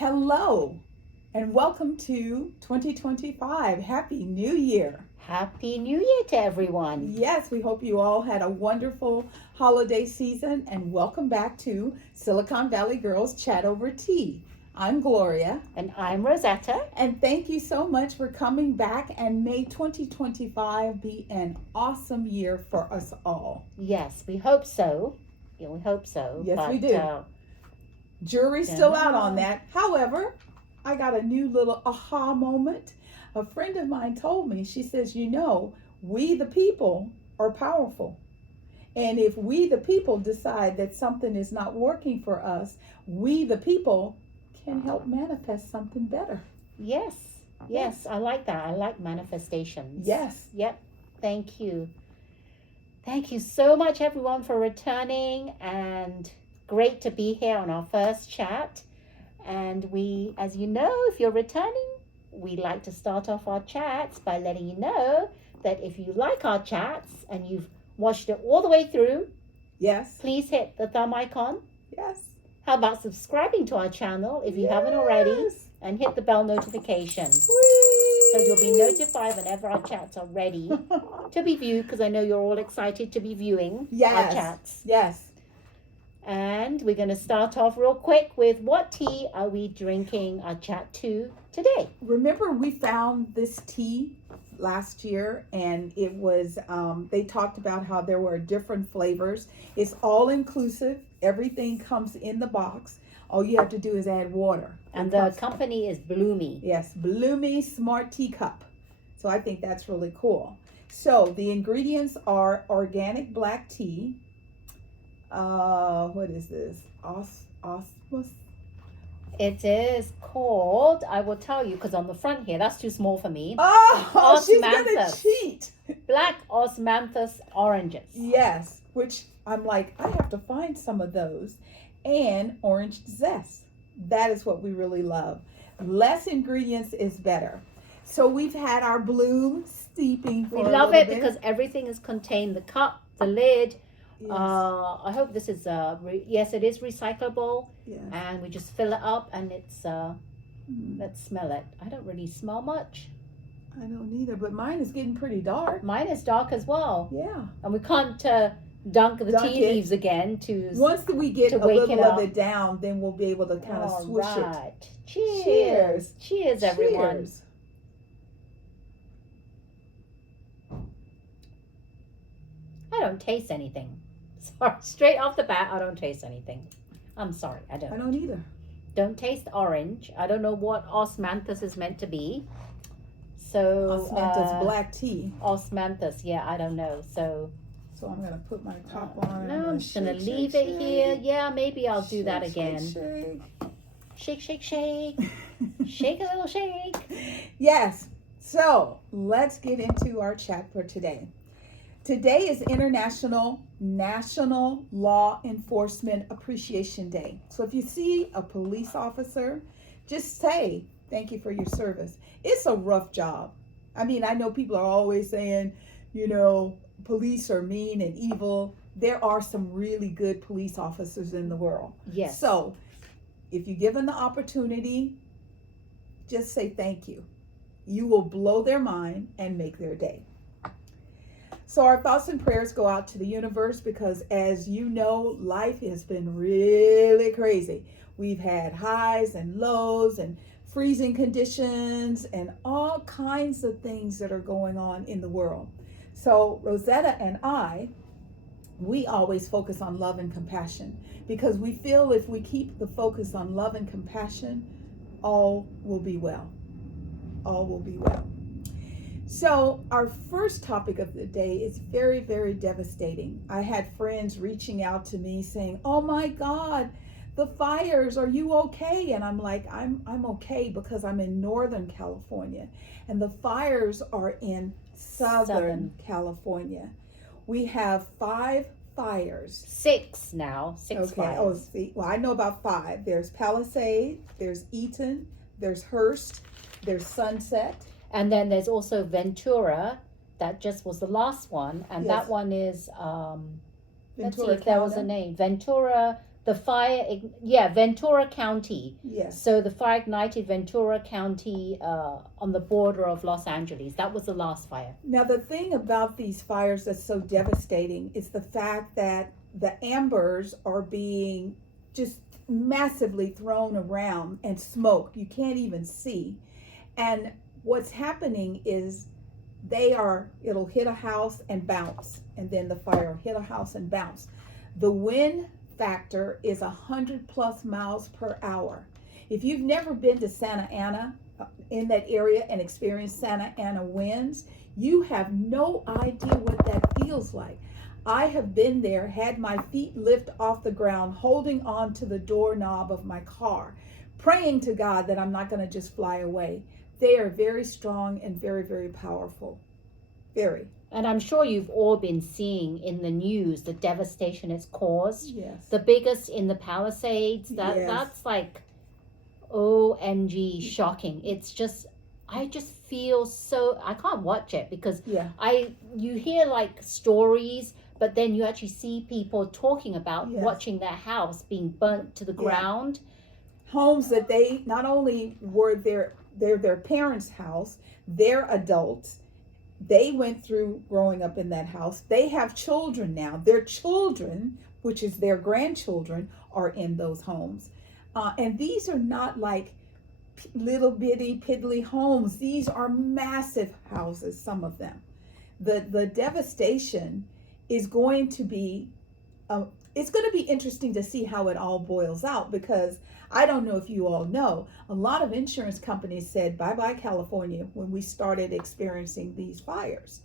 Hello and welcome to 2025. Happy New Year. Happy New Year to everyone. Yes, we hope you all had a wonderful holiday season and welcome back to Silicon Valley Girls Chat Over Tea. I'm Gloria. And I'm Rosetta. And thank you so much for coming back, and may 2025 be an awesome year for us all. Yes, we hope so. Yeah, we hope so. Yes, we do. Jury's still out on that. However, I got a new little aha moment. A friend of mine told me, she says, we the people are powerful. And if we the people decide that something is not working for us, we the people can help manifest something better. Yes, I like that. I like manifestations. Yes. Yep, thank you. Thank you so much, everyone, for returning, and great to be here on our first chat. And we, as you know, if you're returning, we like to start off our chats by letting you know that if you like our chats and you've watched it all the way through, yes, please hit the thumb icon. Yes. How about subscribing to our channel if you haven't already, and hit the bell notification. Whee! So you'll be notified whenever our chats are ready to be viewed, because I know you're all excited to be viewing our chats. Yes. And we're going to start off real quick with what tea are we drinking our chat to today? Remember, we found this tea last year, and it was they talked about how there were different flavors. It's all inclusive. Everything comes in the box. All you have to do is add water. And the company is Bloomi. Yes, Bloomi Smart Teacup. So I think that's really cool. So the ingredients are organic black tea. What is this? Osmanthus? It is called, I will tell you, because on the front here, that's too small for me. Oh, she's gonna cheat. Black Osmanthus oranges. Yes, which I'm like, I have to find some of those. And orange zest. That is what we really love. Less ingredients is better. So we've had our bloom steeping for We a love little it bit. because everything is contained. The cup, the lid. Yes. I hope this is yes, it is recyclable. Yes. And we just fill it up, and it's let's smell it. I don't really smell much. I don't either, but mine is getting pretty dark. Mine is dark as well. Yeah. And we can't dunk the tea leaves again to once we get a little of it down, then we'll be able to kind of swish it. Cheers. Cheers, everyone. Cheers. I don't taste anything. Sorry, straight off the bat, I don't taste anything. I'm sorry, I don't. I don't either. Don't taste orange. I don't know what Osmanthus is meant to be. So Osmanthus black tea. Osmanthus, yeah, I don't know. So I'm gonna put my top on. No, I'm just gonna leave it here. Yeah, maybe I'll do that again. Shake, shake, shake. Shake a little shake. Yes. So let's get into our chat for today. Today is International National Law Enforcement Appreciation Day. So if you see a police officer, just say thank you for your service. It's a rough job. I mean, I know people are always saying, police are mean and evil. There are some really good police officers in the world. Yes. So if you're given the opportunity, just say thank you. You will blow their mind and make their day. So our thoughts and prayers go out to the universe because, as you know, life has been really crazy. We've had highs and lows and freezing conditions and all kinds of things that are going on in the world. So Rosetta and we always focus on love and compassion because we feel if we keep the focus on love and compassion, all will be well. All will be well. So our first topic of the day is very, very devastating. I had friends reaching out to me saying, oh my God, the fires, are you okay? And I'm like, I'm okay because I'm in Northern California and the fires are in Southern California. We have 5 fires. 6 now. 6 okay. fires. Oh, see, well, I know about 5. There's Palisade, there's Eaton, there's Hearst, there's Sunset. And then there's also Ventura. That just was the last one. And that one is, let's see if there was a name. Ventura The fire, Ventura County. Yes. So the fire ignited Ventura County on the border of Los Angeles. That was the last fire. Now, the thing about these fires that's so devastating is the fact that the embers are being just massively thrown around, and smoke you can't even see. And what's happening is it'll hit a house and bounce, and then the fire will hit a house and bounce. The wind factor is 100+ miles per hour. If you've never been to Santa Ana, in that area, and experienced Santa Ana winds, you have no idea what that feels like. I have been there, had my feet lift off the ground, holding on to the doorknob of my car, praying to God that I'm not going to just fly away. They are very strong and very, very powerful. Very. And I'm sure you've all been seeing in the news the devastation it's caused. Yes. The biggest in the Palisades. That's like OMG shocking. It's just, I just feel so, I can't watch it because you hear like stories, but then you actually see people talking about watching their house being burnt to the ground. Homes that they not only were their parents' house, they're adults. They went through growing up in that house. They have children now. Their children, which is their grandchildren, are in those homes. And these are not like little bitty piddly homes. These are massive houses, some of them. The devastation is going to be, it's going to be interesting to see how it all boils out, because I don't know if you all know, a lot of insurance companies said bye-bye California when we started experiencing these fires.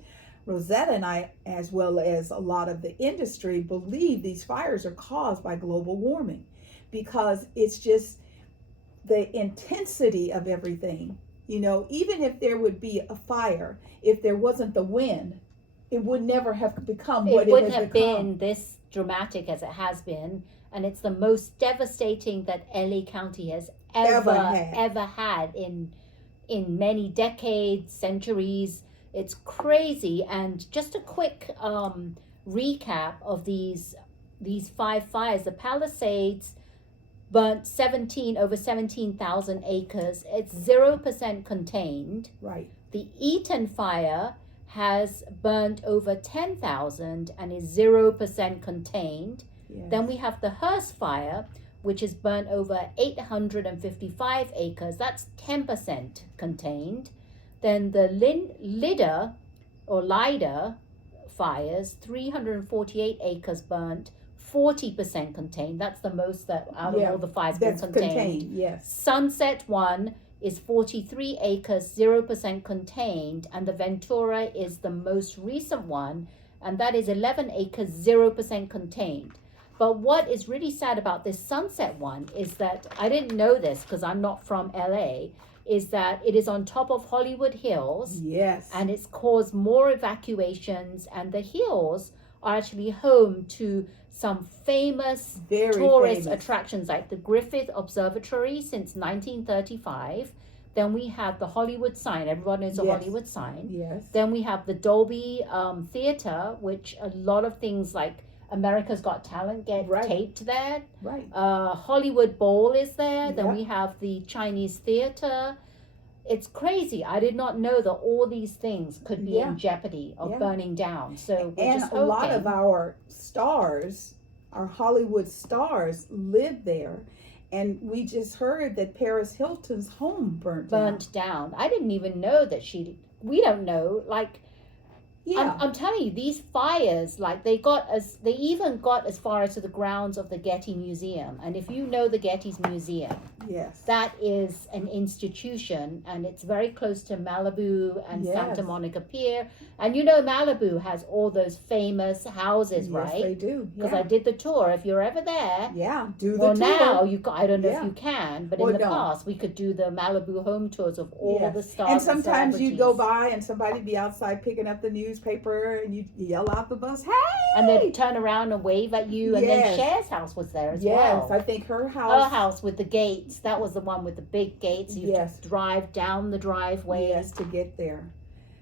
Rosetta and I, as well as a lot of the industry, believe these fires are caused by global warming, because it's just the intensity of everything. You know, even if there would be a fire, if there wasn't the wind, it would never have become what it has become. It wouldn't have been this dramatic as it has been. And it's the most devastating that LA County has ever had in many decades, centuries. It's crazy. And just a quick recap of these 5 fires. The Palisades burnt over 17,000 acres. It's 0% contained. Right. The Eaton fire has burnt over 10,000 and is 0% contained. Yes. Then we have the Hearst fire, which is burnt over 855 acres. That's 10% contained. Then the Lida fires, 348 acres burnt, 40% contained. That's the most that out of all the fires been contained. Yes. Sunset one is 43 acres, 0% contained, and the Ventura is the most recent one, and that is 11 acres, 0% contained. But what is really sad about this Sunset one is that, I didn't know this because I'm not from LA, is that it is on top of Hollywood Hills. Yes. And it's caused more evacuations, and the hills are actually home to some famous tourist attractions like the Griffith Observatory since 1935. Then we have the Hollywood sign. Everyone knows the Hollywood sign. Yes. Then we have the Dolby Theater, which a lot of things like America's Got Talent get taped there. Right. Hollywood Bowl is there. Then we have the Chinese Theater. It's crazy. I did not know that all these things could be in jeopardy of burning down. So we're just hoping. A lot of our stars, our Hollywood stars, live there. And we just heard that Paris Hilton's home burnt down. I didn't even know that we don't know, like, I'm telling you, these fires, like, they even got as far as to the grounds of the Getty Museum. And if you know the Getty's Museum, that is an institution, and it's very close to Malibu and Santa Monica Pier. And you know Malibu has all those famous houses, right? Yes, they do. Because I did the tour. If you're ever there, do the tour. Now I don't know if you can, but in the past we could do the Malibu home tours of all the stars. And sometimes you go by and somebody be outside picking up the newspaper, and you yell out the bus, "Hey!" And they'd turn around and wave at you. And then Cher's house was there as well. Yes, I think her house with the gates. That was the one with the big gates. You have to drive down the driveway to get there.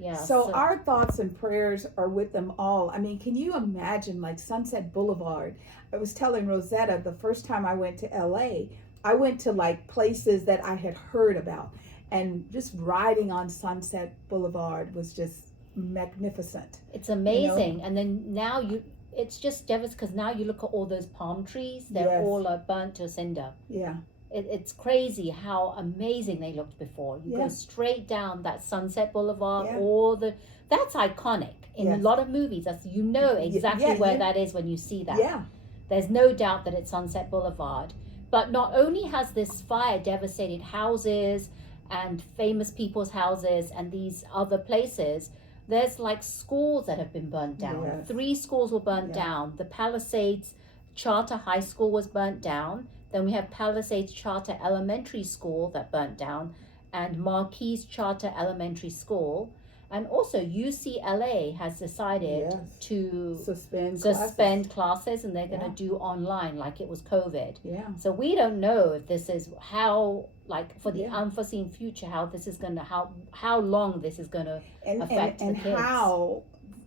Yeah. So our thoughts and prayers are with them all. I mean, can you imagine like Sunset Boulevard? I was telling Rosetta the first time I went to LA, I went to like places that I had heard about, and just riding on Sunset Boulevard was just magnificent. It's amazing. And then now it's just devastating because now you look at all those palm trees, they're Yes. all burnt to cinder. Yeah. It's crazy how amazing they looked before. You go straight down that Sunset Boulevard, that's iconic in a lot of movies. That's exactly where that is when you see that. Yeah. There's no doubt that it's Sunset Boulevard. But not only has this fire devastated houses and famous people's houses and these other places, there's like schools that have been burnt down. Yes. 3 schools were burnt down. The Palisades Charter High School was burnt down. Then we have Palisades Charter Elementary School that burnt down, and Marquise Charter Elementary School. And also UCLA has decided to suspend classes, and they're going to do online like it was COVID. Yeah. So we don't know if this is how, like, for the unforeseen future, how this is going to, how long this is going to affect the kids. And how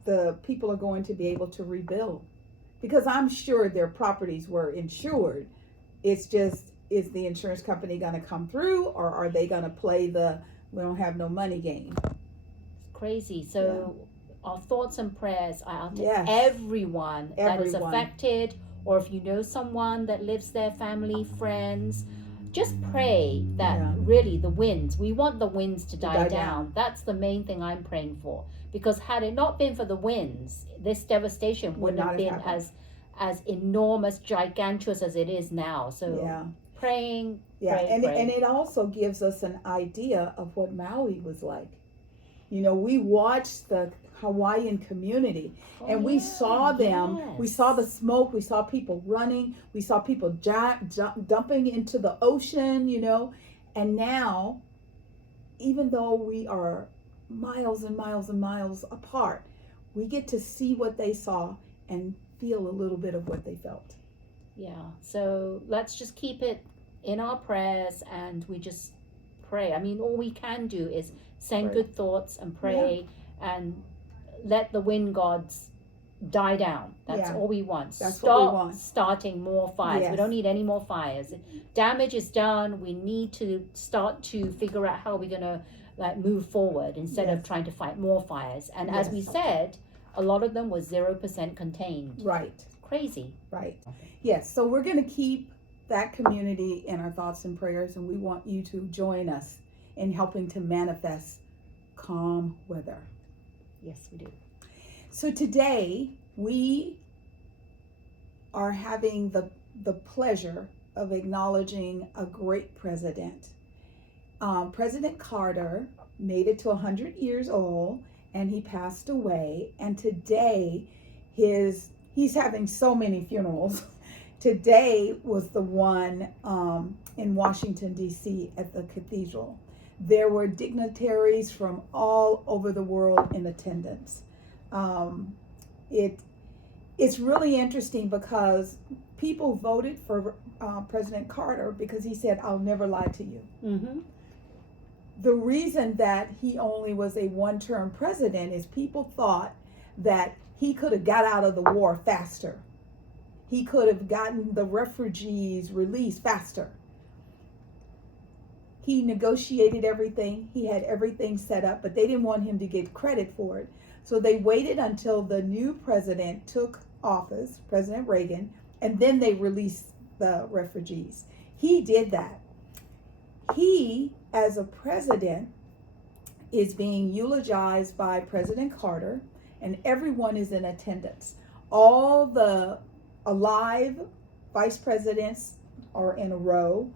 the people are going to be able to rebuild. Because I'm sure their properties were insured. It's just, is the insurance company going to come through, or are they going to play the we don't have no money game? Crazy. So our thoughts and prayers are out to everyone that is affected, or if you know someone that lives there, family, friends, just pray that really the winds, we want the winds to die down. That's the main thing I'm praying for, because had it not been for the winds, this devastation wouldn't have been as enormous, gigantuous as it is now. So praying, pray. And it also gives us an idea of what Maui was like. You know, we watched the Hawaiian community, and we saw them. We saw the smoke. We saw people running. We saw people dumping into the ocean, you know. And now, even though we are miles and miles and miles apart, we get to see what they saw and feel a little bit of what they felt. Yeah. So let's just keep it in our prayers, and we just pray. I mean, all we can do is send good thoughts and pray and let the wind gods die down. That's all we want. Stop starting more fires. We don't need any more fires. Damage is done. We need to start to figure out how we're going to move forward instead of trying to fight more fires. And as we said, a lot of them was 0% contained. Right. Crazy. Right. Yes. So we're going to keep that community in our thoughts and prayers, and we want you to join us in helping to manifest calm weather. Yes, we do. So today we are having the pleasure of acknowledging a great president. President Carter made it to 100 years old, and he passed away. And today he's having so many funerals. Today was the one in Washington, D.C. at the cathedral. There were dignitaries from all over the world in attendance. It's really interesting because people voted for President Carter because he said, "I'll never lie to you." Mm-hmm. The reason that he only was a one-term president is people thought that he could have got out of the war faster. He could have gotten the refugees released faster. He negotiated everything. He had everything set up, but they didn't want him to get credit for it. So they waited until the new president took office, President Reagan, and then they released the refugees. He did that. He, as a president, is being eulogized by President Carter, and everyone is in attendance. All the alive vice presidents are in a row.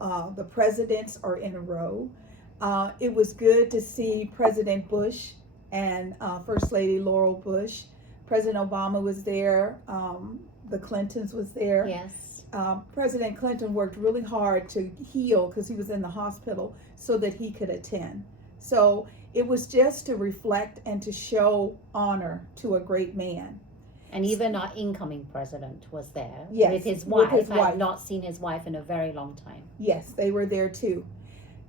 The presidents are in a row. It was good to see President Bush and First Lady Laurel Bush. President Obama was there. The Clintons was there. Yes. President Clinton worked really hard to heal because he was in the hospital so that he could attend. So it was just to reflect and to show honor to a great man. And even our incoming president was there with his wife. I had not seen his wife in a very long time. Yes, they were there too.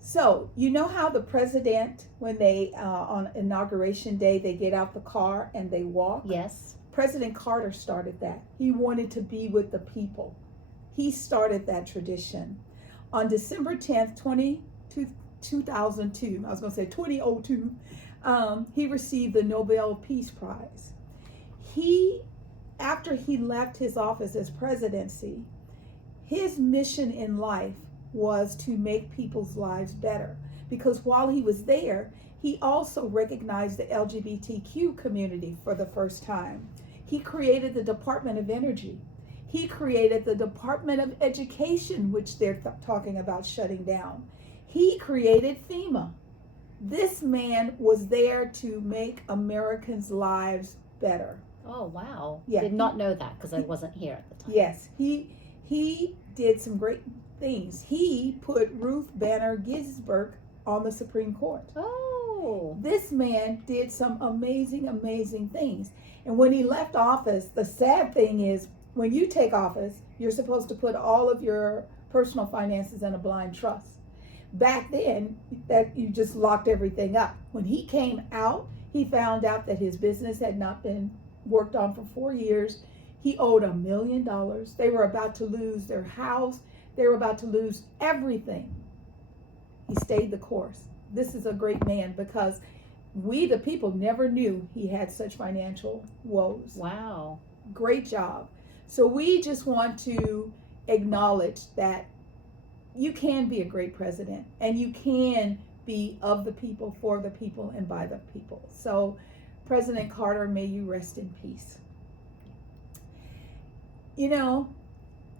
So, you know how the president, when they, on Inauguration Day, they get out the car and they walk? Yes. President Carter started that. He wanted to be with the people. He started that tradition. On December 10th, 2002, I was going to say 2002, he received the Nobel Peace Prize. After he left his office as presidency, his mission in life was to make people's lives better. Because while he was there, he also recognized the LGBTQ community for the first time. He created the Department of Energy. He created the Department of Education, which they're talking about shutting down. He created FEMA. This man was there to make Americans' lives better. Oh, wow. Yeah, Did not know that because I wasn't here at the time. Yes, he did some great things. He put Ruth Bader Ginsburg on the Supreme Court. Oh. This man did some amazing things. And when he left office, the sad thing is, when you take office, you're supposed to put all of your personal finances in a blind trust. Back then, that you just locked everything up. When he came out, he found out that his business had not been worked on for 4 years. He owed $1 million. They were about to lose their house. They were about to lose everything. He stayed the course. This is a great man because we, the people, never knew he had such financial woes. Wow. Great job. So we just want to acknowledge that you can be a great president and you can be of the people, for the people, and by the people. So President Carter, may you rest in peace. You know,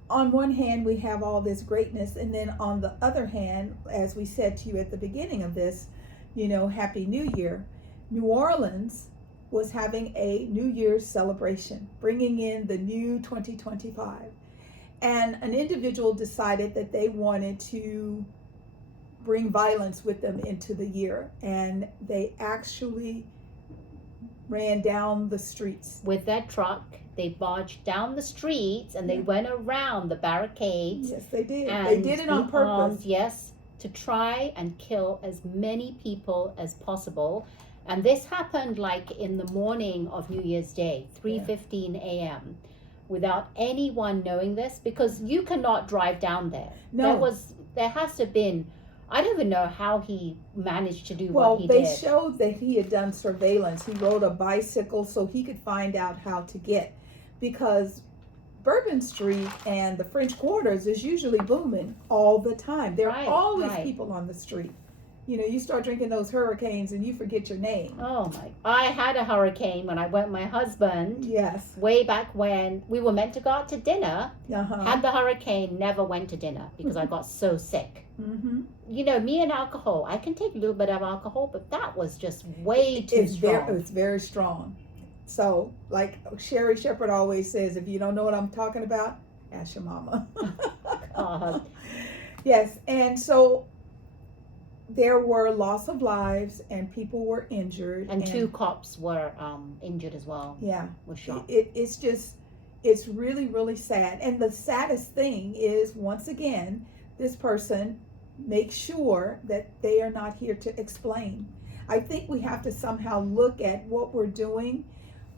on one hand, we have all this greatness, and then on the other hand, as we said to you at the beginning of this, you know, Happy New Year. New Orleans was having a New Year's celebration, bringing in the new 2025. And an individual decided that they wanted to bring violence with them into the year. And they actually ran down the streets. With their truck, they barged down the streets and they went around the barricades. Yes, they did. And They did it on purpose. Yes, to try and kill as many people as possible. And this happened like in the morning of New Year's Day, 3:15 a.m., without anyone knowing this, because you cannot drive down there. No. There has to have been, I don't even know how he managed to do what he did. Well, they showed that he had done surveillance. He rode a bicycle so he could find out how to get, because Bourbon Street and the French Quarters is usually booming all the time. There are always people on the street. You know, you start drinking those hurricanes and you forget your name. Oh my! I had a hurricane when I went with my husband. Yes. Way back when we were meant to go out to dinner. Uh-huh. Had the hurricane, never went to dinner because I got so sick. Mm-hmm. You know, me and alcohol, I can take a little bit of alcohol, but that was just way too strong. It's very strong. So, like Sherry Shepherd always says, if you don't know what I'm talking about, ask your mama. God. Yes, and so there were loss of lives and people were injured. And 2 cops were injured as well. Yeah. Were shot. It's really sad. And the saddest thing is, once again, this person makes sure that they are not here to explain. I think we have to somehow look at what we're doing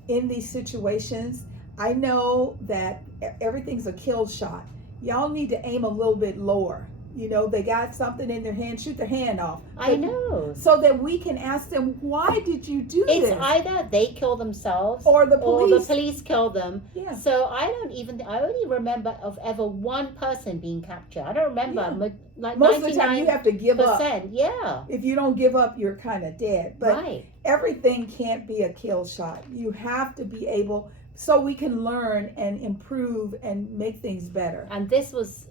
in these situations. I know that everything's a kill shot. Y'all need to aim a little bit lower. You know, they got something in their hand, shoot their hand off. I know. So that we can ask them, why did you do this? It's either they kill themselves or the police kill them. Yeah. So I only remember of ever one person being captured. I don't remember. Like most of the time you have to give up. Yeah. If you don't give up, you're kind of dead. But everything can't be a kill shot. You have to be able, so we can learn and improve and make things better. And this was,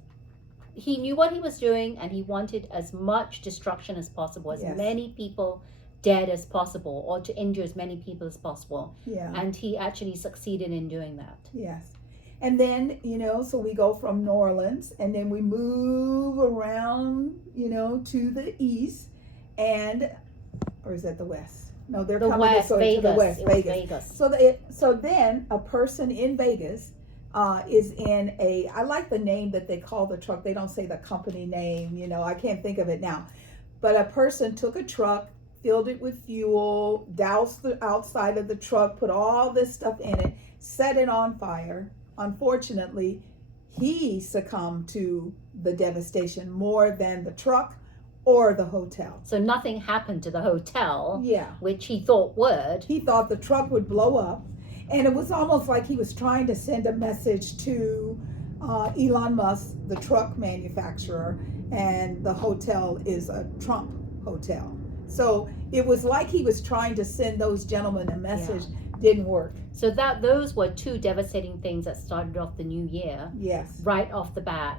he knew what he was doing, and he wanted as much destruction as possible, as many people dead as possible, or to injure as many people as possible. Yeah. And he actually succeeded in doing that. Yes. And then, you know, so we go from New Orleans and then we move around, you know, to the east, or is that the west? No, they're coming West, to the west, Vegas. So then a person in Vegas is in I like the name that they call the truck. They don't say the company name, you know, I can't think of it now. but a person took a truck, filled it with fuel, doused the outside of the truck, put all this stuff in it, set it on fire. Unfortunately, he succumbed to the devastation more than the truck or the hotel. So nothing happened to the hotel, Yeah. which he thought would. He thought the truck would blow up. And it was almost like he was trying to send a message to Elon Musk, the truck manufacturer, and the hotel is a Trump hotel. So it was like he was trying to send those gentlemen a message. Didn't work. So those were two devastating things that started off the new year. Yes. Right off the bat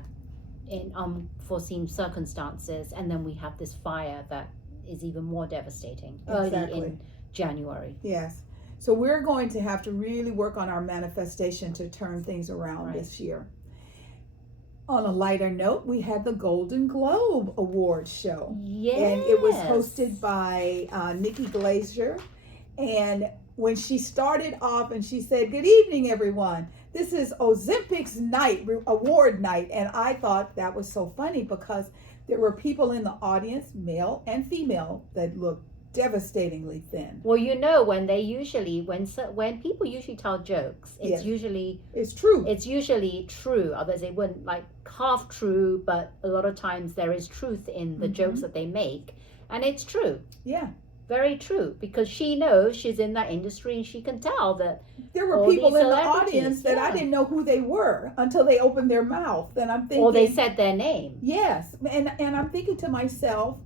in unforeseen circumstances. And then we have this fire that is even more devastating early in January. Yes. So we're going to have to really work on our manifestation to turn things around this year. On a lighter note, we had the Golden Globe Awards show. Yes. And it was hosted by Nikki Glaser. And when she started off and she said, "Good evening, everyone. This is Ozempic's night, award night." And I thought that was so funny because there were people in the audience, male and female, that looked devastatingly thin. Well, you know, when when people usually tell jokes, it's true. It's usually true. Others they wouldn't like half true, but a lot of times there is truth in the jokes that they make, and it's true. Yeah. Very true, because she knows she's in that industry and she can tell that there were people in the audience that I didn't know who they were until they opened their mouth. And I'm thinking, or they said their name. Yes. And I'm thinking to myself,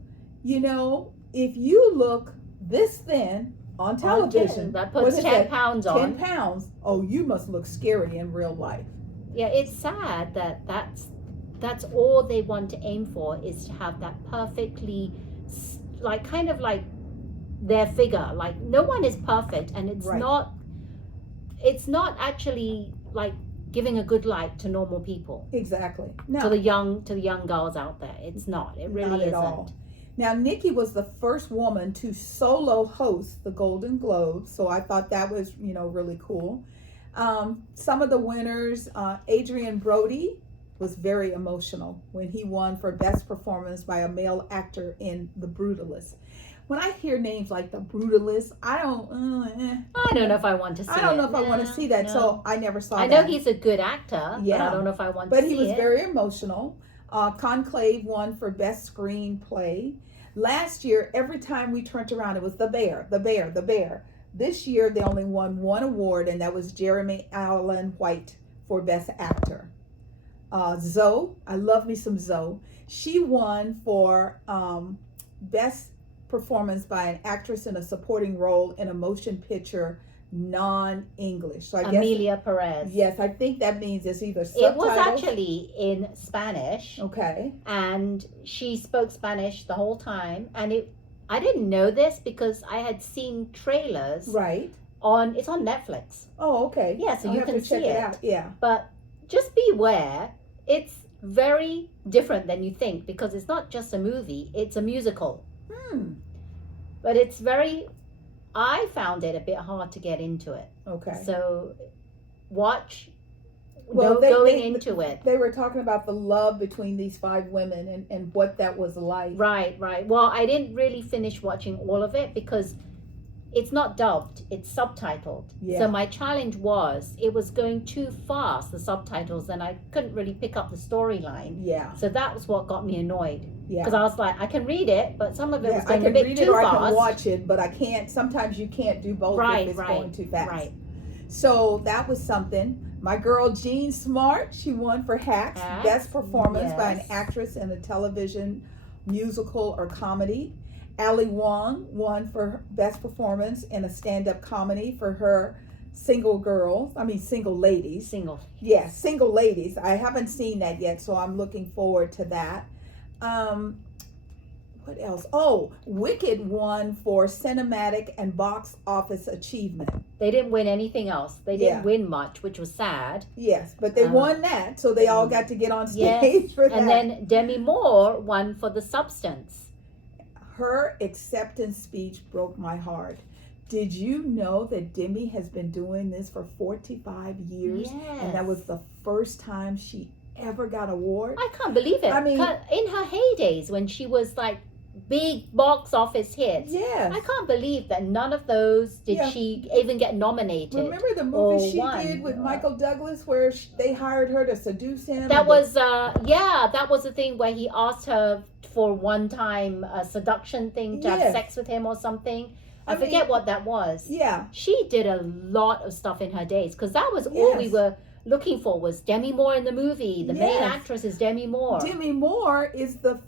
you know, if you look this thin on television, that puts 10 pounds on. 10 pounds. Oh, you must look scary in real life. Yeah, it's sad that's all they want to aim for, is to have that perfectly, like, kind of like their figure. Like, no one is perfect, and it's not actually like giving a good light to normal people. Exactly. No. To the young girls out there. It's not. It really isn't. All. Now, Nikki was the first woman to solo host the Golden Globes, so I thought that was, really cool. Some of the winners, Adrian Brody was very emotional when he won for Best Performance by a Male Actor in The Brutalist. When I hear names like The Brutalist, I don't know if I want to see it. I don't know if I want to see that, so I never saw that. I know he's a good actor, but I don't know if I want to see it. But he was very emotional. Conclave won for Best Screenplay. Last year, every time we turned around, it was the bear, the bear, the bear. This year, they only won one award, and that was Jeremy Allen White for Best Actor. Zoe, I love me some Zoe. She won for Best Performance by an Actress in a Supporting Role in a Motion Picture non-English. So I guess Amelia Perez. Yes, I think that means it's either subtitles. It was actually in Spanish. Okay. And she spoke Spanish the whole time, and I didn't know this because I had seen trailers. Right. It's on Netflix. Oh, okay. Yeah, so you can see it. Out. Yeah. But just beware, it's very different than you think, because it's not just a movie, it's a musical. But it's I found it a bit hard to get into it. Okay. So watch going into it. They were talking about the love between these 5 women and what that was like. Right. Well, I didn't really finish watching all of it because it's not dubbed, it's subtitled. Yeah. So my challenge it was going too fast, the subtitles, and I couldn't really pick up the storyline. Yeah. So that was what got me annoyed. Yeah. Because I was like, I can read it, but some of it was going a bit too fast. I can watch it, but I can't. Sometimes you can't do both if it's going too fast. Right. So that was something. My girl Jean Smart, she won for Hacks, Best Performance by an Actress in a Television Musical or Comedy. Ali Wong won for Best Performance in a Stand-Up Comedy for her Single Ladies. Yes, Single Ladies. I haven't seen that yet, so I'm looking forward to that. What else? Oh, Wicked won for Cinematic and Box Office Achievement. They didn't win anything else. They didn't win much, which was sad. Yes, but they won that, so they all got to get on stage for that. And then Demi Moore won for The Substance. Her acceptance speech broke my heart. Did you know that Demi has been doing this for 45 years? Yes. And that was the first time she ever got an award? I can't believe it. I mean, in her heydays when she was like big box office hits. Yes. I can't believe that none of those did Yeah. she even get nominated. Remember the movie or she won. did with Michael Douglas where they hired her to seduce him? That was that was the thing where he asked her for one time seduction thing to have Yes. sex with him or something. I I forget mean, what that was. Yeah. She did a lot of stuff in her days because that was all we Yes. were looking for was Demi Moore in the movie. The main Yes. actress is Demi Moore. Demi Moore is the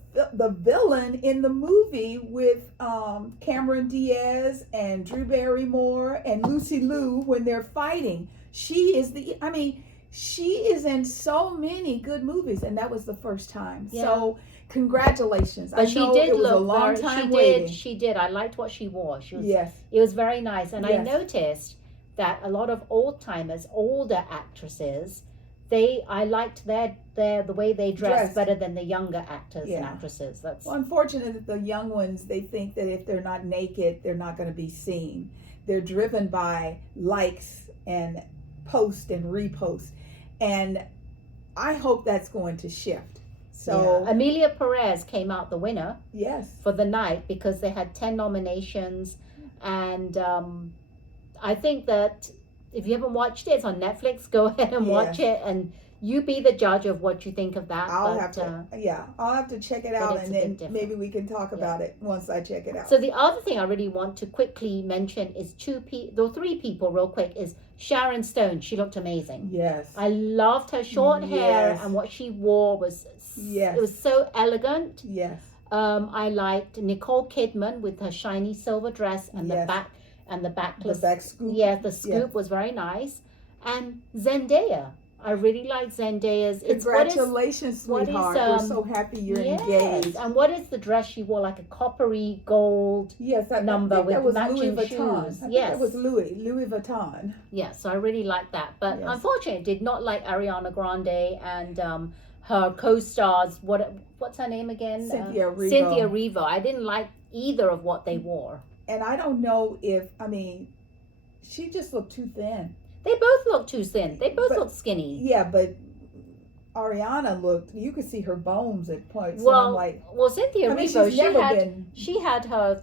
villain in the movie with Cameron Diaz and Drew Barrymore and Lucy Liu when they're fighting. She is she is in so many good movies, and that was the first time. Yeah. So congratulations. But she did it was look a long very, time she waiting. did. She did. I liked what she wore. She was. Yes. It was very nice, and I Yes. noticed that a lot of old timers, older actresses, I liked their the way they dressed better than the younger actors and Yeah. actresses. That's Well, unfortunately, that the young ones, they think that if they're not naked, they're not going to be seen. They're driven by likes and post and repost. And I hope that's going to shift. So, yeah. Amelia Perez came out the winner yes. for the night because they had 10 nominations, and I think that if you haven't watched it, it's on Netflix. Go ahead and watch it, and you be the judge of what you think of that. I'll have to check it out, and then maybe we can talk about it once I check it out. So the other thing I really want to quickly mention is three people real quick is Sharon Stone. She looked amazing. Yes. I loved her short hair, and what she wore was it was so elegant. Yes. I liked Nicole Kidman with her shiny silver dress and the back and the backless. The back scoop. Yeah, the scoop was very nice. And Zendaya. I really like Zendaya's. Congratulations, sweetheart. We're so happy you're engaged. And what is the dress she wore? Like a coppery gold number with matching shoes. Yes. It was Louis Vuitton. Yes, so I really like that. But unfortunately, I did not like Ariana Grande and her co-stars. What's her name again? Cynthia Erivo. Cynthia Erivo. I didn't like either of what they wore. And I don't know she just looked too thin. They both look too thin. They both look skinny. Yeah, but Ariana you could see her bones at points. Well, and I'm like, Cynthia Erivo, she had her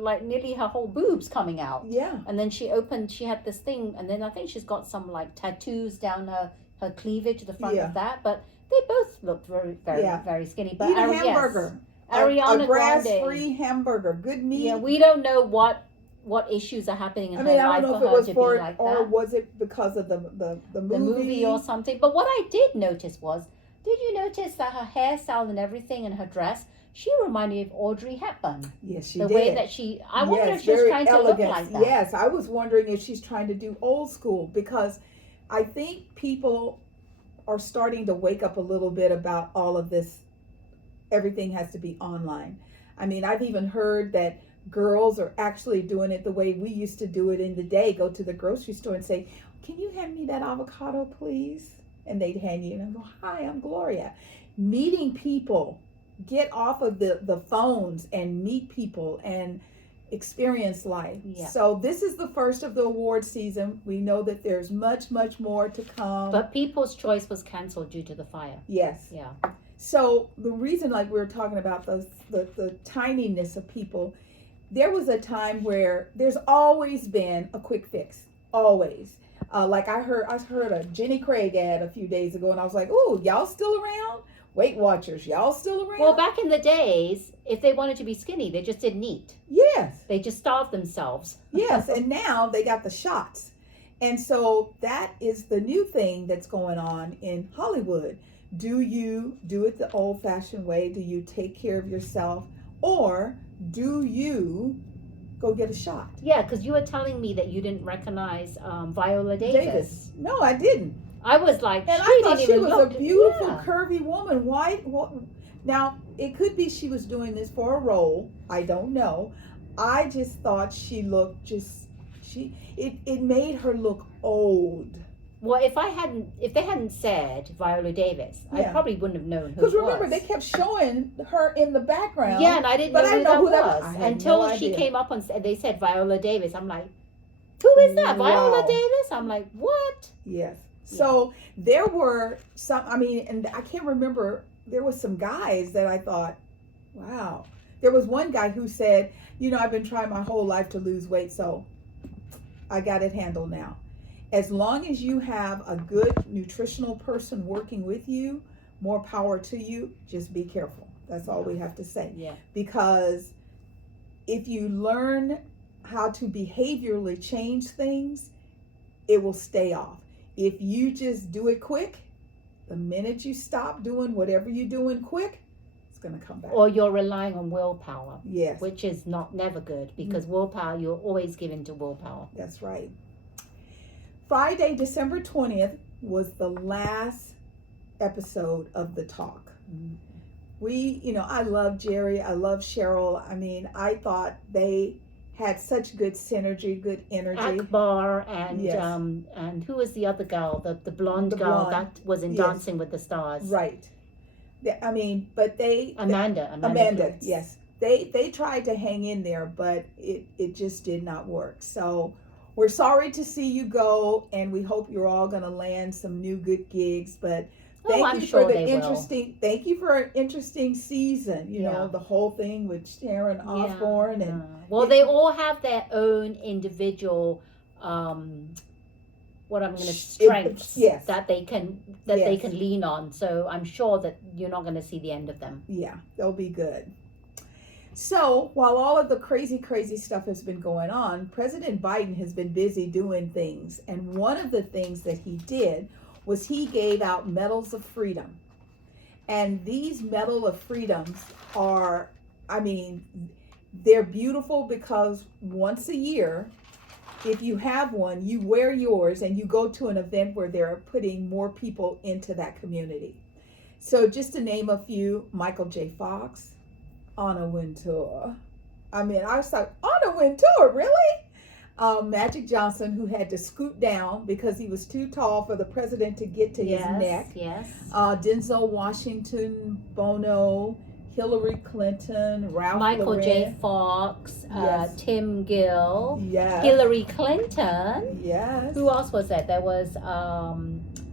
like nearly her whole boobs coming out. Yeah. And then she had this thing, and then I think she's got some like tattoos down her cleavage, the front of that. But they both looked very, very, very skinny. But eat a hamburger. Ariana a grass-free hamburger, good meat. Yeah, we don't know what issues are happening in her life I don't know for if it her was to for be like that. Or was it because of the movie or something? But what I did notice did you notice that her hairstyle and everything and her dress, she reminded me of Audrey Hepburn. Yes, she did. The way that I wonder if she's trying to look like that. Yes, I was wondering if she's trying to do old school, because I think people are starting to wake up a little bit about all of this. Everything has to be online. I mean, I've even heard that girls are actually doing it the way we used to do it in the day. Go to the grocery store and say, "Can you hand me that avocado, please?" And they'd hand you, and I go, "Hi, I'm Gloria." Meeting people, get off of the phones and meet people and experience life. Yeah. So this is the first of the award season. We know that there's much, much more to come. But People's Choice was canceled due to the fire. Yes. Yeah. So the reason, like we were talking about the tininess of people, there was a time where there's always been a quick fix. Always. Like I heard a Jenny Craig ad a few days ago, and I was like, "Ooh, y'all still around? Weight Watchers, y'all still around?" Well, back in the days, if they wanted to be skinny, they just didn't eat. Yes. They just starved themselves. Yes, and now they got the shots. And so that is the new thing that's going on in Hollywood. Do you do it the old-fashioned way? Do you take care of yourself? Or do you go get a shot? Yeah, because you were telling me that you didn't recognize Viola Davis. No, I didn't. I was like, and I thought she was a beautiful, curvy woman. Why? Now, it could be she was doing this for a role. I don't know. I just thought she looked it made her look old. Well, if they hadn't said Viola Davis, I probably wouldn't have known who it was. Because remember, they kept showing her in the background. Yeah, and I didn't know who that was until she idea. Came up and they said Viola Davis. I'm like, who is that? Wow. Viola Davis? I'm like, what? Yes. So there were some, and I can't remember, there were some guys that I thought, wow, There was one guy who said, I've been trying my whole life to lose weight, so I got it handled now. As long as you have a good nutritional person working with you, more power to you. Just be careful. That's all we have to say. Yeah. Because if you learn how to behaviorally change things, it will stay off. If you just do it quick, the minute you stop doing whatever you're doing quick, it's going to come back. Or you're relying on willpower. Yes. Which is never good, because willpower, you're always given to willpower. That's right. Friday, December 20th was the last episode of The Talk. I love Jerry. I love Cheryl. I mean, I thought they had such good synergy, good energy. Akbar and who was the other girl, the blonde girl that was in Dancing with the Stars. Right. I mean, but Amanda, yes. They tried to hang in there, but it just did not work. So we're sorry to see you go, and we hope you're all going to land some new good gigs. But thank you for an interesting season. The whole thing with Sharon Osbourne and they all have their own individual strengths that they can lean on. So I'm sure that you're not going to see the end of them. Yeah, they'll be good. So while all of the crazy stuff has been going on, President Biden has been busy doing things. And one of the things that he did was he gave out medals of freedom. And these medal of freedoms are, they're beautiful because once a year, if you have one, you wear yours and you go to an event where they're putting more people into that community. So just to name a few, Michael J. Fox, Anna Wintour. I was like, Anna Wintour, really? Magic Johnson, who had to scoot down because he was too tall for the president to get to his neck. Yes. Denzel Washington, Bono, Hillary Clinton, Ralph Michael Lauren. J. Fox, Tim Gill, Yes. Hillary Clinton. Yes. Who else was there? There was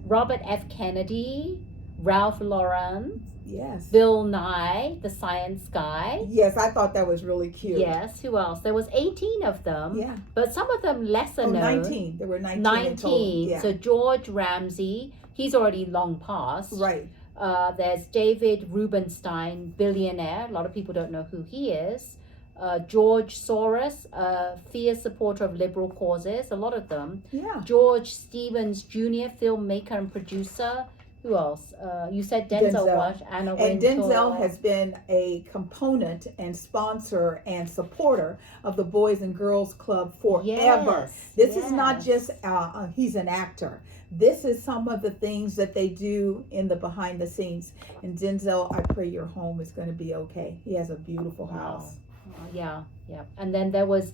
Robert F. Kennedy, Ralph Lauren. Yes. Bill Nye, the science guy. Yes, I thought that was really cute. Yes, who else? There was 18 of them. Yeah. But some of them lesser known. 19. There were 19 in total. Yeah. So George Ramsey, he's already long past. Right. There's David Rubenstein, billionaire. A lot of people don't know who he is. George Soros, a fierce supporter of liberal causes, a lot of them. Yeah. George Stevens Jr., filmmaker and producer. Who else? You said Denzel. Anna Wintour. And Denzel has been a component and sponsor and supporter of the Boys and Girls Club forever. Yes, This is not just, he's an actor. This is some of the things that they do in the behind the scenes. And Denzel, I pray your home is going to be okay. He has a beautiful house. Yeah. And then there was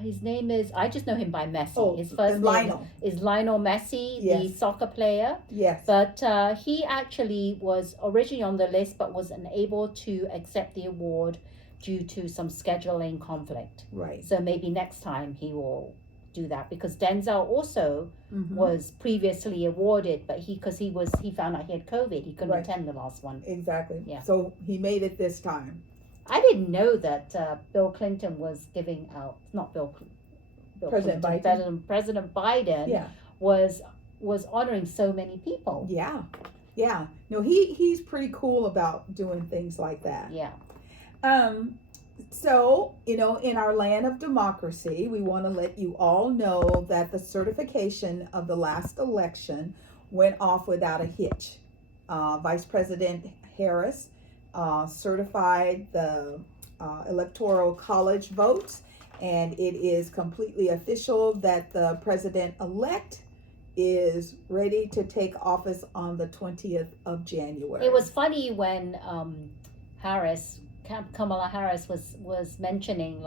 his name is, I just know him by Messi. His first name is Lionel Messi, the soccer player. Yes. But he actually was originally on the list, but was unable to accept the award due to some scheduling conflict. Right. So maybe next time he will do that, because Denzel also was previously awarded, but he found out he had COVID, he couldn't attend the last one. Exactly. Yeah. So he made it this time. I didn't know that Bill Clinton was giving out, not President Biden. President Biden was honoring so many people. Yeah. No, he's pretty cool about doing things like that. Yeah. So, in our land of democracy, we want to let you all know that the certification of the last election went off without a hitch. Vice President Harris certified the Electoral College votes, and it is completely official that the president-elect is ready to take office on the 20th of January. It was funny when Kamala Harris was mentioning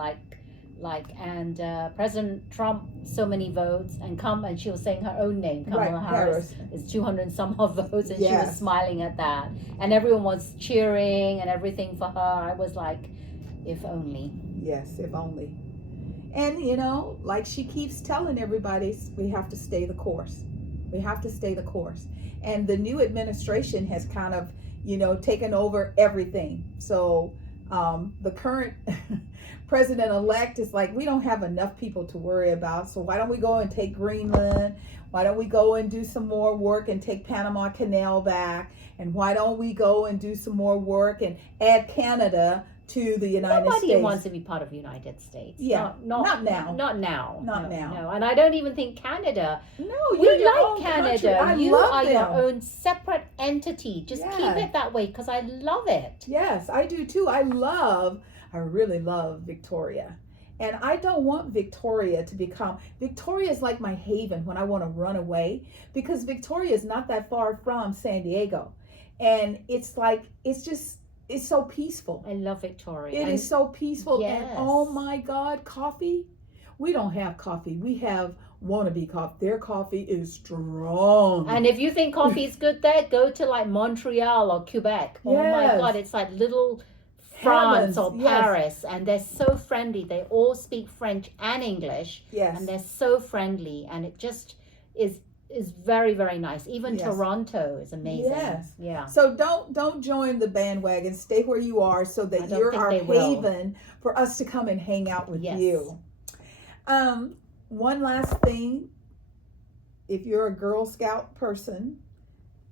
and President Trump so many votes, and she was saying her own name, Kamala Harris is 200 and some odd votes, and she was smiling at that, and everyone was cheering and everything for her. I was like, if only. Yes, if only. And like she keeps telling everybody, we have to stay the course. We have to stay the course. And the new administration has kind of taken over everything. So the current president-elect is like, we don't have enough people to worry about. So why don't we go and take Greenland? Why don't we go and do some more work and take Panama Canal back? And why don't we go and do some more work and add Canada to the United States? Nobody wants to be part of the United States. Yeah, not now. Not now. Not now. No, and I don't even think Canada. No, We you're your like own country. Canada. I You love are them. your own separate entity. Just Yeah. keep it that way because I love it. Yes, I do too. I really love Victoria. And I don't want Victoria to become, Victoria is like my haven when I want to run away, because Victoria is not that far from San Diego. And it's like, it's so peaceful. I love Victoria. It is so peaceful. Yes. And oh my God, coffee. We don't have coffee. We have wannabe coffee. Their coffee is strong. And if you think coffee is good there, go to like Montreal or Quebec. Oh my Yes. God, it's like little France Heavens, or yes. Paris, and they're so friendly. They all speak French and English, Yes. and they're so friendly, and it just is very, very nice. Even Yes. Toronto is amazing. Yes. Yeah. So don't join the bandwagon. Stay where you are, so I that don't you're think our they will. haven for us to come and hang out with Yes. you. One last thing. If you're a Girl Scout person,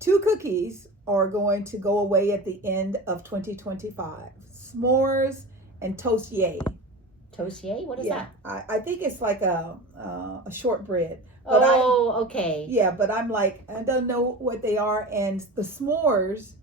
2 cookies are going to go away at the end of 2025. S'mores and tostier. Tostier? What is that? I think it's like a shortbread. Okay. Yeah, but I'm like, I don't know what they are. And the s'mores,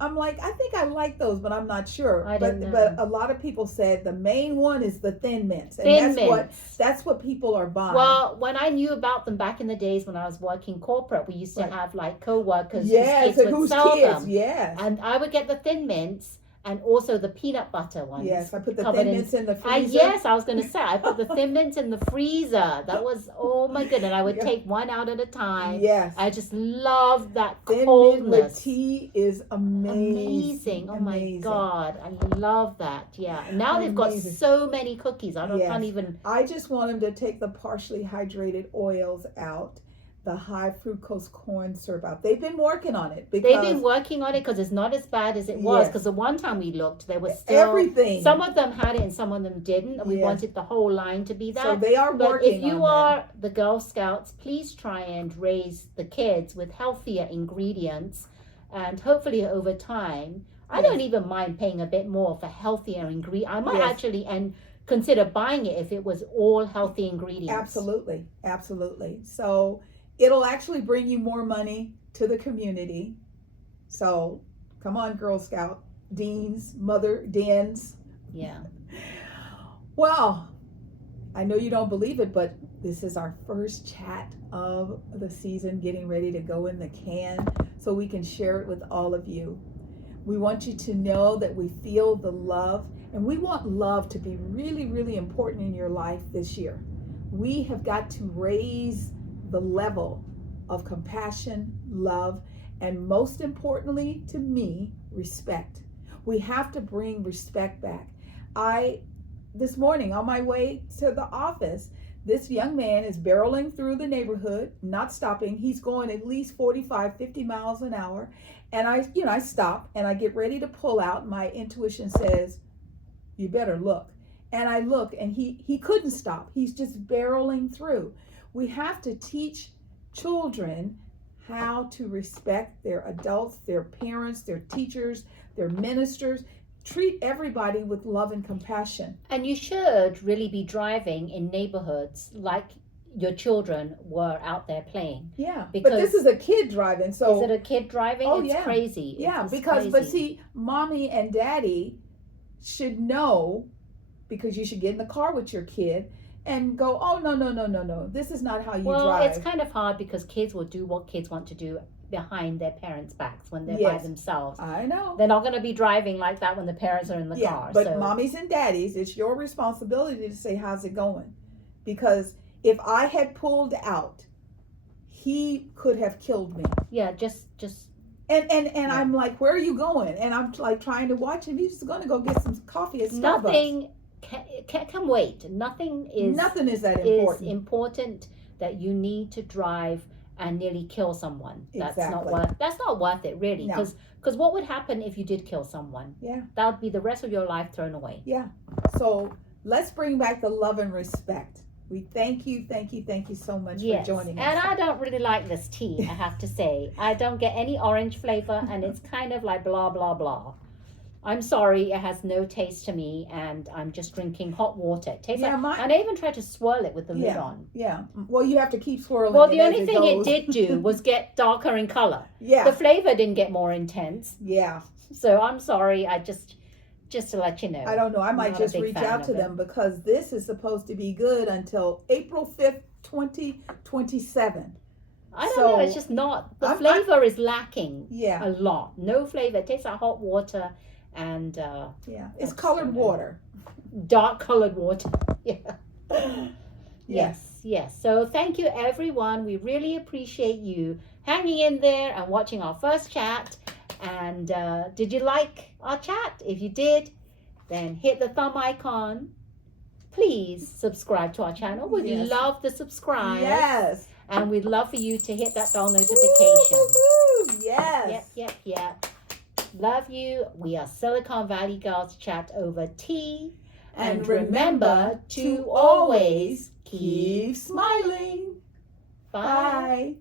I'm like, I think I like those, but I'm not sure. I don't know. But a lot of people said the main one is the Thin Mints. And Thin Mints. that's what people are buying. Well, when I knew about them back in the days when I was working corporate, we used to Right. have like co-workers yes, whose kids would sell them. Yes. And I would get the Thin Mints and also the peanut butter ones. Yes, I put the covered Thin in- Mints in the freezer. Yes, I was going to say, I put the Thin Mints in the freezer. That was, oh my goodness. I would Yeah. take one out at a time. Yes. I just love that Thin Mint coldness. with tea is amazing. Oh my Amazing. God. I love that. Yeah. And now they've got Amazing. so many cookies. I Yes. can't even. I just want them to take the partially hydrated oils out, the high fructose corn syrup out. They've been working on it because They've been working on it because it's not as bad as it was. Yes. Because the one time we looked, there was still everything. some of them had it and some of them didn't. And we Yes. wanted the whole line to be that. So they are But working if you on are the Girl Scouts, please try and raise the kids with healthier ingredients, and hopefully over time, I Yes. don't even mind paying a bit more for healthier ingredients. I might Yes. actually and consider buying it if it was all healthy ingredients. that. Absolutely. Absolutely. So it'll actually bring you more money to the community. So come on, Girl Scout, deans, mother, dens. Yeah. Well, I know you don't believe it, but this is our first chat of the season, getting ready to go in the can so we can share it with all of you. We want you to know that we feel the love, and we want love to be really, really important in your life this year. We have got to raise the level of compassion, love, and most importantly to me, respect. We have to bring respect back. This morning on my way to the office, this young man is barreling through the neighborhood, not stopping. He's going at least 45, 50 miles an hour. And I stop and I get ready to pull out. My intuition says, you better look. And I look and he couldn't stop. He's just barreling through. We have to teach children how to respect their adults, their parents, their teachers, their ministers. Treat everybody with love and compassion. And you should really be driving in neighborhoods like your children were out there playing. Yeah, but Because- this is a kid driving, so Is it a kid driving? Oh, It's yeah. crazy. yeah, It's because crazy. but see, mommy and daddy should know, because you should get in the car with your kid and go, oh no, this is not how you well, drive. it's kind of hard because kids will do what kids want to do behind their parents' backs when they're Yes. by themselves. I know. They're not going to be driving like that when the parents are in the car. But so. mommies and daddies, it's your responsibility to say, how's it going? Because if I had pulled out, he could have killed me. Yeah, just And Yeah. I'm like, where are you going? And I'm like trying to watch him. He's going to go get some coffee at Starbucks. nothing can wait. Nothing is Nothing is that is important. important that you need to drive and nearly kill someone. That's Exactly. not worth it, really. No. Because what would happen if you did kill someone? Yeah. That would be the rest of your life thrown away. Yeah. So let's bring back the love and respect. We thank you so much for joining us. And I don't really like this tea, I have to say. I don't get any orange flavor, and it's kind of like blah, blah, blah. I'm sorry, it has no taste to me, and I'm just drinking hot water. It tastes like, and I even tried to swirl it with the lid on. Yeah. Well, you have to keep swirling. Well, the only thing it did do was get darker in color. Yeah. The flavor didn't get more intense. Yeah. So I'm sorry. I just to let you know. I don't know. I might just reach out to them because this is supposed to be good until April 5th, 2027. I don't know. It's just not. The flavor is lacking. Yeah. A lot. No flavor. It tastes like hot water. And it's colored water, dark colored water. Yeah. Yes. So thank you, everyone. We really appreciate you hanging in there and watching our first chat. And did you like our chat? If you did, then hit the thumb icon. Please subscribe to our channel. We'd love to subscribe. Yes. And we'd love for you to hit that bell notification. Woo-hoo-hoo. Yes. Yep. Love you. We are Silicon Valley Girls Chat over tea. And remember to always keep smiling. Bye. Bye.